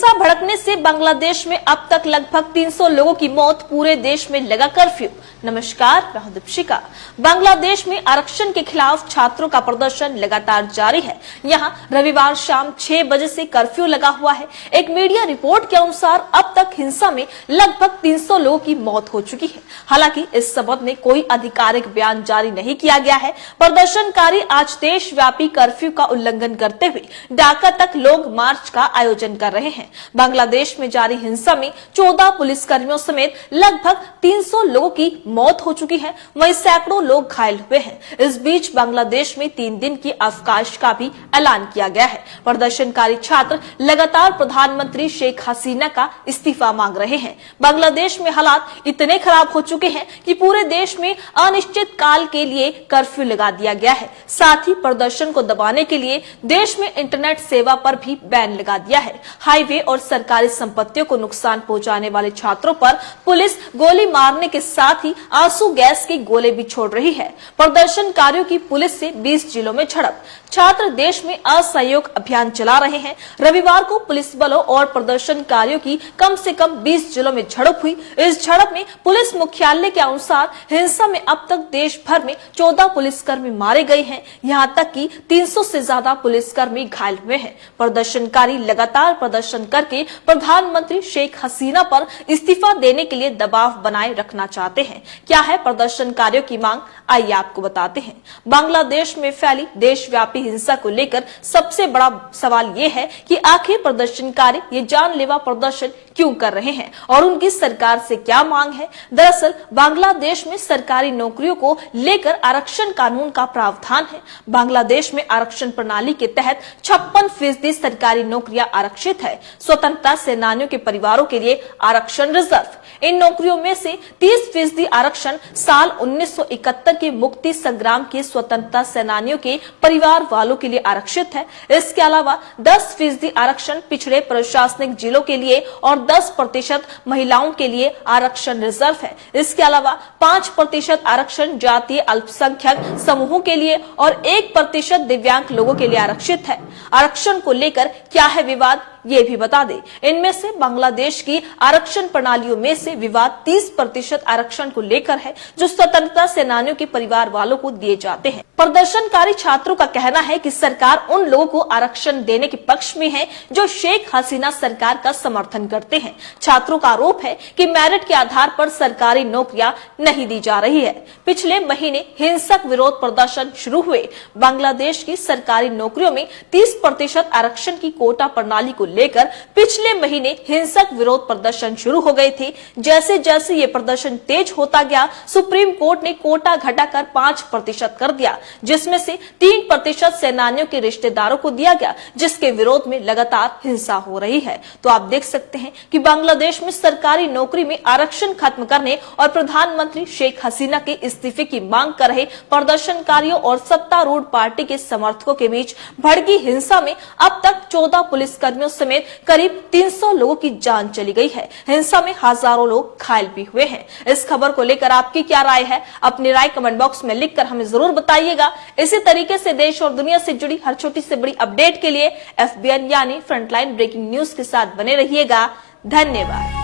हिंसा भड़कने से बांग्लादेश में अब तक लगभग 300 लोगों की मौत, पूरे देश में लगा कर्फ्यू। नमस्कार, मैं हूं दीपिका। बांग्लादेश में आरक्षण के खिलाफ छात्रों का प्रदर्शन लगातार जारी है। यहां रविवार शाम 6 बजे से कर्फ्यू लगा हुआ है। एक मीडिया रिपोर्ट के अनुसार अब तक हिंसा में लगभग 300 लोगों की मौत हो चुकी है। हालांकि इस संबंध में कोई आधिकारिक बयान जारी नहीं किया गया है। प्रदर्शनकारी आज देशव्यापी कर्फ्यू का उल्लंघन करते हुए ढाका तक लोग मार्च का आयोजन कर रहे हैं। बांग्लादेश में जारी हिंसा में 14 पुलिसकर्मियों समेत लगभग 300 लोगों की मौत हो चुकी है। वहीं सैकड़ों लोग घायल हुए हैं। इस बीच बांग्लादेश में 3 दिन की अवकाश का भी ऐलान किया गया है। प्रदर्शनकारी छात्र लगातार प्रधानमंत्री शेख हसीना का इस्तीफा मांग रहे हैं। बांग्लादेश में हालात इतने खराब हो चुके हैं कि पूरे देश में अनिश्चित काल के लिए कर्फ्यू लगा दिया गया है। साथ ही प्रदर्शन को दबाने के लिए देश में इंटरनेट सेवा पर भी बैन लगा दिया है। हाईवे और सरकारी संपत्तियों को नुकसान पहुंचाने वाले छात्रों पर पुलिस गोली मारने के साथ ही आंसू गैस के गोले भी छोड़ रही है। प्रदर्शनकारियों की पुलिस से 20 जिलों में झड़प। छात्र देश में असहयोग अभियान चला रहे हैं। रविवार को पुलिस बलों और प्रदर्शनकारियों की कम से कम 20 जिलों में झड़प हुई। इस झड़प में पुलिस मुख्यालय के अनुसार हिंसा में अब तक देश भर में 14 पुलिसकर्मी मारे गए हैं। यहां तक कि 300 से ज्यादा पुलिसकर्मी घायल हुए हैं। प्रदर्शनकारी लगातार प्रदर्शन करके प्रधानमंत्री शेख हसीना पर इस्तीफा देने के लिए दबाव बनाए रखना चाहते हैं। क्या है प्रदर्शनकारियों की मांग, आइए आपको बताते हैं। बांग्लादेश में फैली देशव्यापी हिंसा को लेकर सबसे बड़ा सवाल ये है कि आखिर प्रदर्शनकारी ये जानलेवा प्रदर्शन क्यों कर रहे हैं और उनकी सरकार से क्या मांग है। दरअसल बांग्लादेश में सरकारी नौकरियों को लेकर आरक्षण कानून का प्रावधान है। बांग्लादेश में आरक्षण प्रणाली के तहत 56% सरकारी नौकरियां आरक्षित है। स्वतंत्रता सेनानियों के परिवारों के लिए आरक्षण रिजर्व। इन नौकरियों में से 30% आरक्षण साल 1971 के मुक्ति संग्राम के स्वतंत्रता सेनानियों के परिवार वालों के लिए आरक्षित है। इसके अलावा 10% आरक्षण पिछड़े प्रशासनिक जिलों के लिए और 10% महिलाओं के लिए आरक्षण रिजर्व है। इसके अलावा 5% आरक्षण जातीय अल्पसंख्यक समूहों के लिए और 1% दिव्यांग लोगों के लिए आरक्षित है। आरक्षण को लेकर क्या है विवाद, ये भी बता दें। इनमें से बांग्लादेश की आरक्षण प्रणालियों में से विवाद 30% आरक्षण को लेकर है, जो स्वतंत्रता सेनानियों के परिवार वालों को दिए जाते हैं। प्रदर्शनकारी छात्रों का कहना है कि सरकार उन लोगों को आरक्षण देने के पक्ष में है जो शेख हसीना सरकार का समर्थन करते हैं। छात्रों का आरोप है कि मेरिट के आधार पर सरकारी नौकरियां नहीं दी जा रही है। पिछले महीने हिंसक विरोध प्रदर्शन शुरू हुए। बांग्लादेश की सरकारी नौकरियों में 30% आरक्षण की कोटा प्रणाली को लेकर पिछले महीने हिंसक विरोध प्रदर्शन शुरू हो गए थे। जैसे जैसे ये प्रदर्शन तेज होता गया, सुप्रीम कोर्ट ने कोटा घटाकर 5% कर दिया, जिसमें से 3% सेनानियों के रिश्तेदारों को दिया गया, जिसके विरोध में लगातार हिंसा हो रही है। तो आप देख सकते हैं कि बांग्लादेश में सरकारी नौकरी में आरक्षण खत्म करने और प्रधानमंत्री शेख हसीना के इस्तीफे की मांग कर रहे प्रदर्शनकारियों और सत्तारूढ़ पार्टी के समर्थकों के बीच भड़की हिंसा में अब तक 14 पुलिसकर्मियों समेत करीब 300 लोगों की जान चली गई है। हिंसा में हजारों लोग घायल भी हुए हैं। इस खबर को लेकर आपकी क्या राय है, अपनी राय कमेंट बॉक्स में लिखकर हमें जरूर बताइएगा। इसी तरीके से देश और दुनिया से जुड़ी हर छोटी से बड़ी अपडेट के लिए FBN यानी फ्रंटलाइन ब्रेकिंग न्यूज के साथ बने रहिएगा। धन्यवाद।